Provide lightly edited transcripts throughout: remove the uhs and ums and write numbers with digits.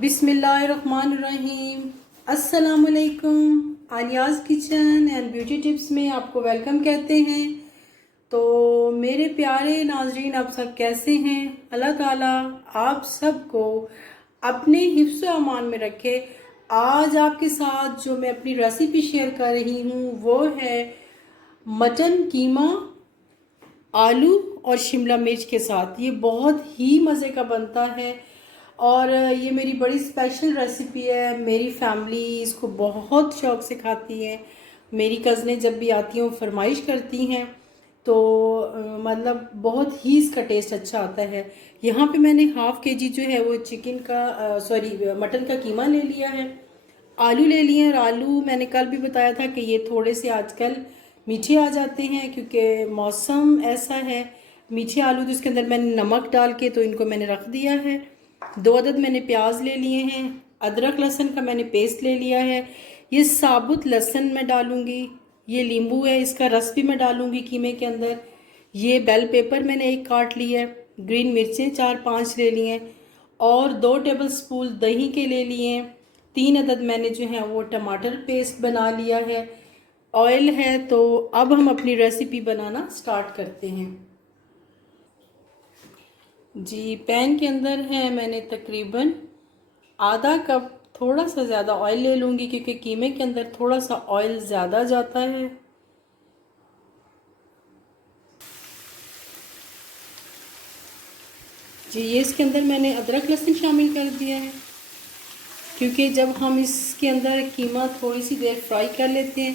बिस्मिल्लाहिर्रहमानिर्रहीम। अस्सलामुअलैकुम। आलियाज़ kitchen and beauty tips में आपको वेलकम कहते हैं। तो मेरे प्यारे नाजरीन, आप सब कैसे हैं? अल्लाह ताला आप सबको अपने हिफ्ज़ व अमान में रखे। आज आपके साथ जो मैं अपनी रेसिपी शेयर कर रही हूँ वो है मटन कीमा आलू और शिमला मिर्च के साथ। ये बहुत ही मज़े का बनता है और ये मेरी बड़ी स्पेशल रेसिपी है। मेरी फैमिली इसको बहुत शौक़ से खाती है। मेरी कज़नें जब भी आती हैं वो फरमाइश करती हैं, तो मतलब बहुत ही इसका टेस्ट अच्छा आता है। यहाँ पे मैंने हाफ़ के जी जो है वो चिकन का मटन का कीमा ले लिया है। आलू ले लिए हैं और आलू मैंने कल भी बताया था कि ये थोड़े से आजकल मीठे आ जाते हैं क्योंकि मौसम ऐसा है। मीठे आलू तो इसके अंदर मैंने नमक डाल के तो इनको मैंने रख दिया है। 2 अदद मैंने प्याज ले लिए हैं। अदरक लहसुन का मैंने पेस्ट ले लिया है। ये साबुत लहसुन मैं डालूँगी। ये नींबू है, इसका रस भी मैं डालूँगी कीमे के अंदर। ये बेल पेपर मैंने एक काट लिया है। ग्रीन मिर्चें 4-5 ले लिए हैं और 2 टेबल स्पून दही के ले लिए हैं। 3 अदद मैंने जो है वो टमाटर पेस्ट बना लिया है। ऑयल है। तो अब हम अपनी रेसिपी बनाना स्टार्ट करते हैं। जी, पैन के अंदर है मैंने तकरीबन आधा कप, थोड़ा सा ज़्यादा ऑयल ले लूँगी क्योंकि कीमे के अंदर थोड़ा सा ऑयल ज़्यादा जाता है। जी, ये इसके अंदर मैंने अदरक लहसुन शामिल कर दिया है क्योंकि जब हम इसके अंदर कीमा थोड़ी सी देर फ्राई कर लेते हैं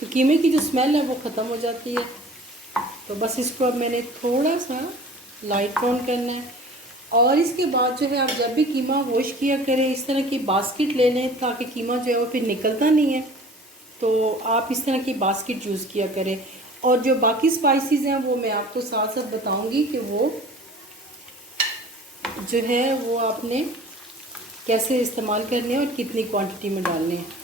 तो कीमे की जो स्मेल है वो ख़त्म हो जाती है। तो बस इसको अब मैंने थोड़ा सा लाइट ब्राउन करना है। और इसके बाद जो है आप जब भी कीमा वॉश किया करें इस तरह की बास्केट ले लें ताकि कीमा जो है वो फिर निकलता नहीं है। तो आप इस तरह की बास्केट यूज़ किया करें। और जो बाकी स्पाइसेस हैं वो मैं आपको साथ साथ बताऊंगी कि वो जो है वो आपने कैसे इस्तेमाल करने हैं और कितनी क्वांटिटी में डालने हैं।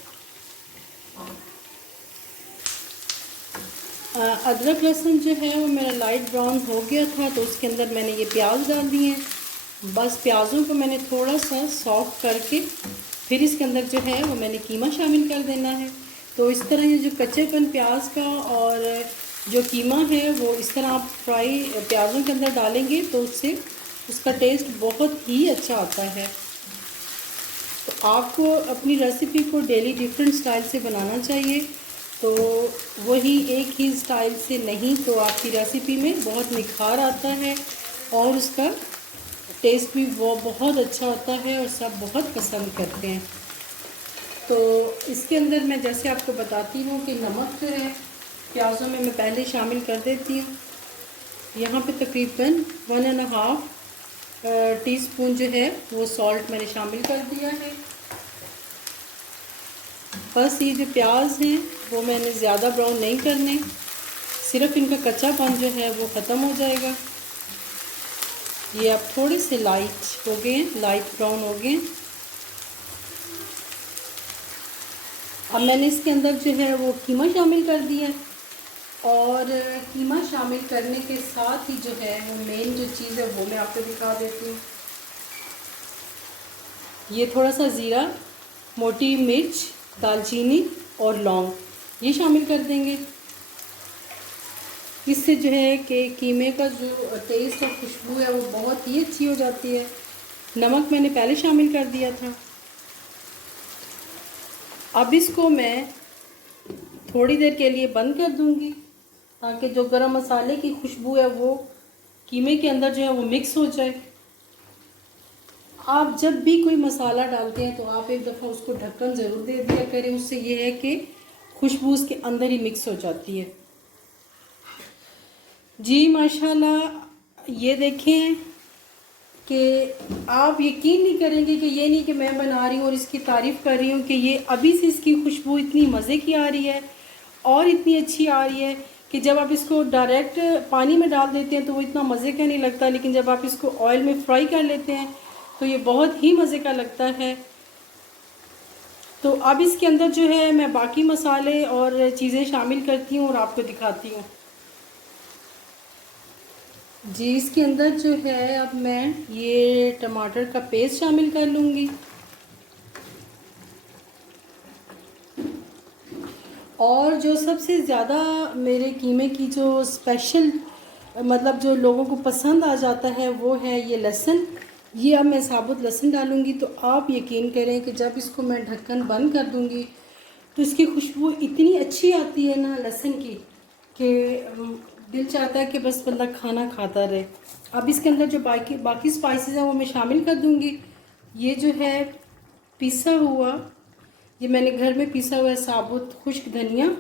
अदरक लहसुन जो है वो मेरा लाइट ब्राउन हो गया था तो उसके अंदर मैंने ये प्याज डाल दिए हैं। बस प्याज़ों को मैंने थोड़ा सा सॉफ्ट करके फिर इसके अंदर जो है वो मैंने कीमा शामिल कर देना है। तो इस तरह ये जो कच्चेपन प्याज का और जो कीमा है वो इस तरह आप फ्राई प्याज़ों के अंदर डालेंगे तो उससे उसका टेस्ट बहुत ही अच्छा आता है। तो आपको अपनी रेसिपी को डेली डिफरेंट स्टाइल से बनाना चाहिए। तो वही एक ही स्टाइल से नहीं तो आपकी रेसिपी में बहुत निखार आता है और उसका टेस्ट भी वो बहुत अच्छा होता है और सब बहुत पसंद करते हैं। तो इसके अंदर मैं जैसे आपको बताती हूँ कि नमक जो है प्याज़ों में मैं पहले शामिल कर देती हूँ। यहाँ पे तकरीबन 1.5 टीस्पून जो है वो सॉल्ट मैंने शामिल कर दिया है। बस ये जो प्याज हैं वो मैंने ज़्यादा ब्राउन नहीं करने, सिर्फ इनका कच्चापन जो है वो ख़त्म हो जाएगा। ये अब थोड़े से लाइट हो गए, लाइट ब्राउन हो गए। अब मैंने इसके अंदर जो है वो कीमा शामिल कर दिया और कीमा शामिल करने के साथ ही जो है वो मेन जो चीज़ है वो मैं आपको दिखा देती हूँ। ये थोड़ा सा ज़ीरा, मोटी मिर्च, दालचीनी और लौंग ये शामिल कर देंगे। इससे जो है कि कीमे का जो टेस्ट और खुशबू है वो बहुत ही अच्छी हो जाती है। नमक मैंने पहले शामिल कर दिया था। अब इसको मैं थोड़ी देर के लिए बंद कर दूंगी ताकि जो गरम मसाले की खुशबू है वो कीमे के अंदर जो है वो मिक्स हो जाए। आप जब भी कोई मसाला डालते हैं तो आप एक दफ़ा उसको ढक्कन ज़रूर दे दिया करें। उससे ये है कि खुशबू उसके अंदर ही मिक्स हो जाती है। जी माशाल्लाह, ये देखें कि आप यकीन नहीं करेंगे कि ये नहीं कि मैं बना रही हूँ और इसकी तारीफ़ कर रही हूँ कि ये अभी से इसकी खुशबू इतनी मज़े की आ रही है और इतनी अच्छी आ रही है कि जब आप इसको डायरेक्ट पानी में डाल देते हैं तो वो इतना मज़े का नहीं लगता, लेकिन जब आप इसको ऑयल में फ्राई कर लेते हैं तो ये बहुत ही मज़े का लगता है। तो अब इसके अंदर जो है मैं बाकी मसाले और चीज़ें शामिल करती हूँ और आपको दिखाती हूँ। जी, इसके अंदर जो है अब मैं ये टमाटर का पेस्ट शामिल कर लूँगी। और जो सबसे ज़्यादा मेरे कीमे की जो स्पेशल मतलब जो लोगों को पसंद आ जाता है वो है ये लहसुन। ये अब मैं साबुत लहसुन डालूँगी, तो आप यकीन करें कि जब इसको मैं ढक्कन बंद कर दूँगी तो इसकी खुशबू इतनी अच्छी आती है ना लहसुन की कि दिल चाहता है कि बस बंदा खाना खाता रहे। अब इसके अंदर जो बाकी स्पाइसेस हैं वो मैं शामिल कर दूँगी। ये जो है पिसा हुआ, ये मैंने घर में पिसा हुआ है साबुत खुश्क धनिया,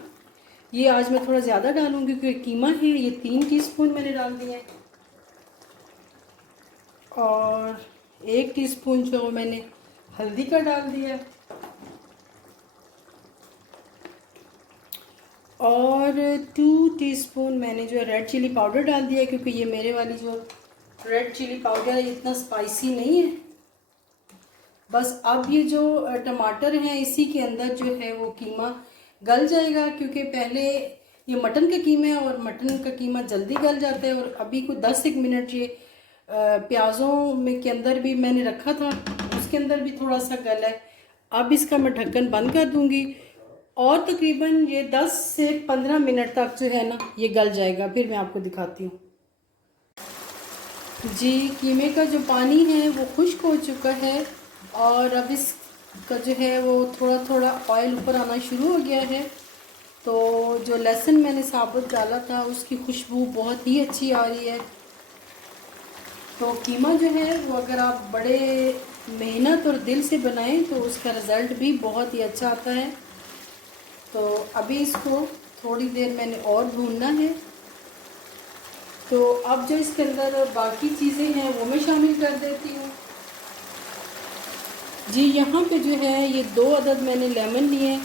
ये आज मैं थोड़ा ज़्यादा डालूँगी क्योंकि कीमा है। ये 3 टीस्पून मैंने डाल दिए हैं। और 1 टीस्पून जो मैंने हल्दी का डाल दिया, और 2 टीस्पून मैंने जो रेड चिली पाउडर डाल दिया क्योंकि ये मेरे वाली जो रेड चिली पाउडर है इतना स्पाइसी नहीं है। बस अब ये जो टमाटर हैं इसी के अंदर जो है वो कीमा गल जाएगा, क्योंकि पहले ये मटन का कीमा है और मटन का कीमा जल्दी गल जाता है। और अभी को 10-1 मिनट ये प्याज़ों में के अंदर भी मैंने रखा था, उसके अंदर भी थोड़ा सा गला है। अब इसका मैं ढक्कन बंद कर दूंगी और तकरीबन ये 10 से 15 मिनट तक जो है ना ये गल जाएगा। फिर मैं आपको दिखाती हूँ। जी, कीमे का जो पानी है वो खुश्क हो चुका है और अब इसका जो है वो थोड़ा थोड़ा ऑयल ऊपर आना शुरू हो गया है। तो जो लहसुन मैंने साबुत डाला था उसकी खुशबू बहुत ही अच्छी आ रही है। तो कीमा जो है वो अगर आप बड़े मेहनत और दिल से बनाएं तो उसका रिज़ल्ट भी बहुत ही अच्छा आता है। तो अभी इसको थोड़ी देर मैंने और भूनना है। तो अब जो इसके अंदर बाकी चीज़ें हैं वो मैं शामिल कर देती हूँ। जी, यहाँ पे जो है ये 2 अदद मैंने लेमन लिए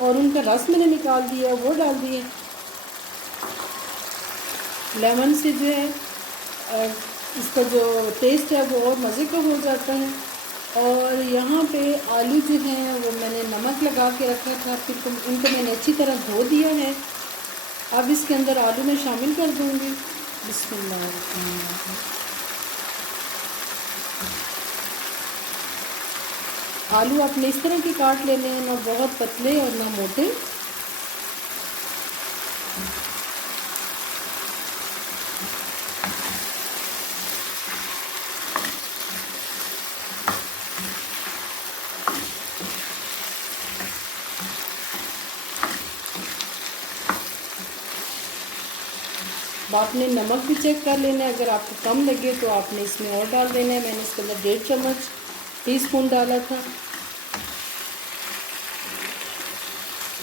और उनका रस मैंने निकाल दिया, वो डाल दिए। लेमन से जो है इसका जो टेस्ट है वो और मज़े का हो जाता है। और यहाँ पे आलू जो हैं वो मैंने नमक लगा के रखा था, फिर उनको मैंने अच्छी तरह धो दिया है। अब इसके अंदर आलू मैं शामिल कर दूँगी। बिस्मिल्लाह। आलू आपने इस तरह के काट लेने हैं, ना बहुत पतले और ना मोटे। आपने नमक भी चेक कर लेना है, अगर आपको कम लगे तो आपने इसमें और डाल देना है। मैंने इसके अंदर 1.5 टीस्पून डाला था।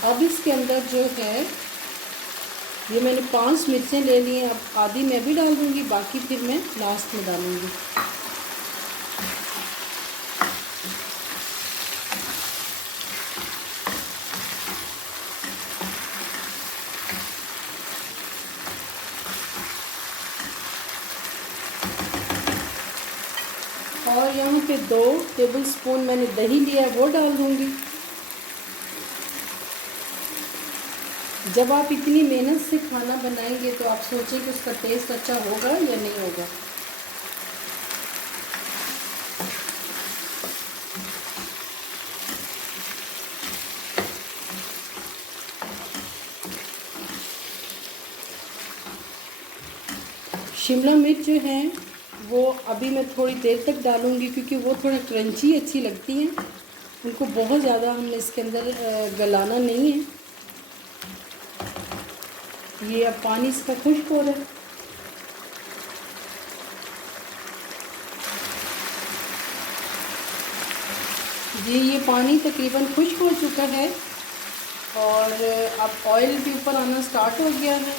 अब इसके अंदर जो है ये मैंने 5 मिर्चें ले ली हैं। अब आधी मैं भी डाल दूँगी, बाकी फिर मैं लास्ट में डालूँगी। और यहाँ पे 2 टेबलस्पून मैंने दही लिया है, वो डाल दूँगी। जब आप इतनी मेहनत से खाना बनाएंगे तो आप सोचें कि उसका टेस्ट अच्छा होगा या नहीं होगा। शिमला मिर्च जो है वो अभी मैं थोड़ी देर तक डालूँगी क्योंकि वो थोड़ा क्रंची अच्छी लगती हैं। उनको बहुत ज़्यादा हमने इसके अंदर गलाना नहीं है। ये अब पानी इसका खुश्क हो रहा है। जी, ये पानी तकरीबन खुश्क हो चुका है और अब ऑयल भी ऊपर आना स्टार्ट हो गया है।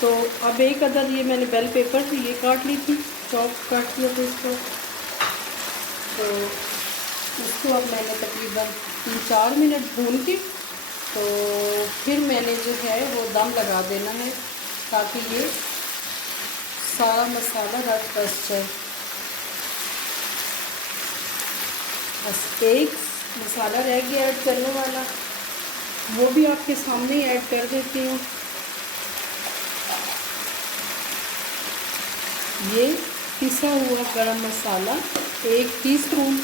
तो अब एक अदद ये मैंने बेल पेपर थी, ये काट ली थी, चॉप काट किया था इसको। तो इसको अब मैंने तकरीबन 3-4 मिनट भून के तो फिर मैंने जो है वो दम लगा देना है ताकि ये सारा मसाला रस जाए। बस एक मसाला रह गया ऐड करने वाला, वो भी आपके सामने ही ऐड कर देती हूँ। ये पिसा हुआ गरम मसाला 1 टीस्पून,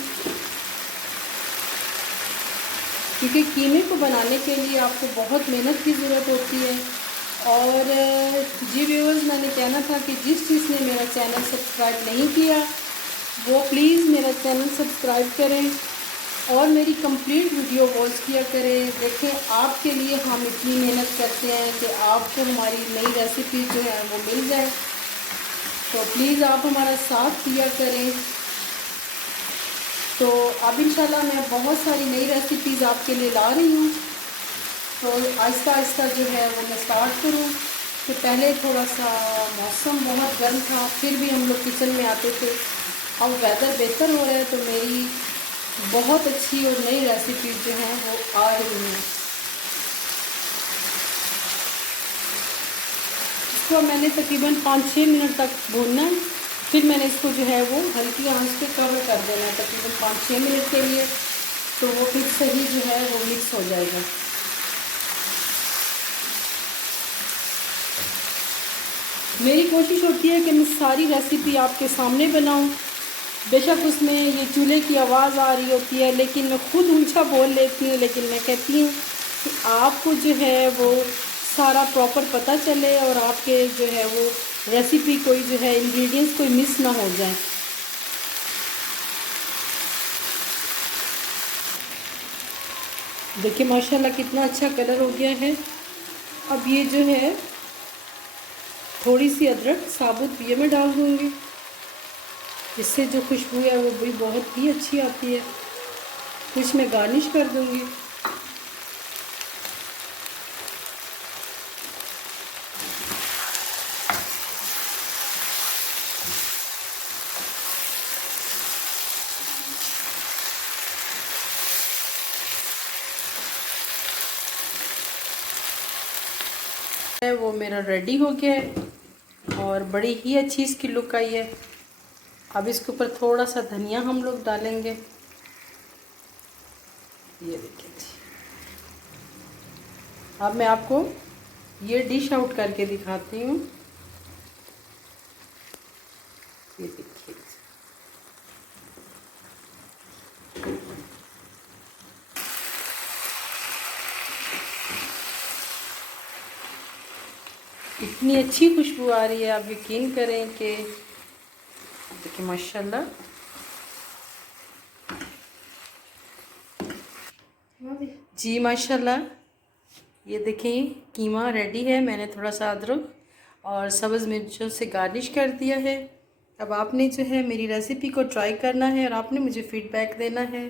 क्योंकि कीमे को बनाने के लिए आपको बहुत मेहनत की ज़रूरत होती है। और जी व्यूअर्स, मैंने कहना था कि जिस चीज़ ने मेरा चैनल सब्सक्राइब नहीं किया वो प्लीज़ मेरा चैनल सब्सक्राइब करें और मेरी कंप्लीट वीडियो वॉच किया करें। देखें, आपके लिए हम इतनी मेहनत करते हैं कि आपको हमारी नई रेसिपी जो है वो मिल जाए, तो प्लीज़ आप हमारा साथ दिया करें। तो अब इंशाल्लाह मैं बहुत सारी नई रेसिपीज़ आपके लिए ला रही हूँ। तो आहिस्ता आहिस्ता जो है वो मैं स्टार्ट करूँ। तो पहले थोड़ा सा मौसम बहुत गर्म था, फिर भी हम लोग किचन में आते थे। अब वेदर बेहतर हो रहा है तो मेरी बहुत अच्छी और नई रेसिपी जो हैं वो आ रही हैं। इसको मैंने तकरीबन 5-6 मिनट तक भूनना है, फिर मैंने इसको जो है वो हल्की आंच पे कवर कर देना है तकरीबन 5-6 मिनट के लिए, तो वो फिर सही जो है वो मिक्स हो जाएगा। मेरी कोशिश होती है कि मैं सारी रेसिपी आपके सामने बनाऊं। बेशक उसमें ये चूल्हे की आवाज़ आ रही होती है, लेकिन मैं खुद ऊंचा बोल लेती हूँ, लेकिन मैं कहती हूँ कि आपको जो है वो सारा प्रॉपर पता चले और आपके जो है वो रेसिपी कोई जो है इंग्रेडिएंट्स कोई मिस ना हो जाए। देखिए माशाल्लाह कितना अच्छा कलर हो गया है। अब ये जो है थोड़ी सी अदरक साबुत ये मैं डाल दूँगी, इससे जो खुशबू है वो भी बहुत ही अच्छी आती है। कुछ मैं गार्निश कर दूँगी। वो मेरा रेडी हो गया है और बड़ी ही अच्छी इसकी लुक आई है। अब इसके ऊपर थोड़ा सा धनिया हम लोग डालेंगे। ये देखिए जी, अब मैं आपको ये डिश आउट करके दिखाती हूँ। ये देखिए, इतनी अच्छी खुशबू आ रही है, आप यकीन करें कि देखिए माशाल्लाह। जी माशाल्लाह, ये देखें कीमा रेडी है। मैंने थोड़ा सा अदरक और सब्ज़ मिर्चों से गार्निश कर दिया है। अब आपने जो है मेरी रेसिपी को ट्राई करना है और आपने मुझे फ़ीडबैक देना है।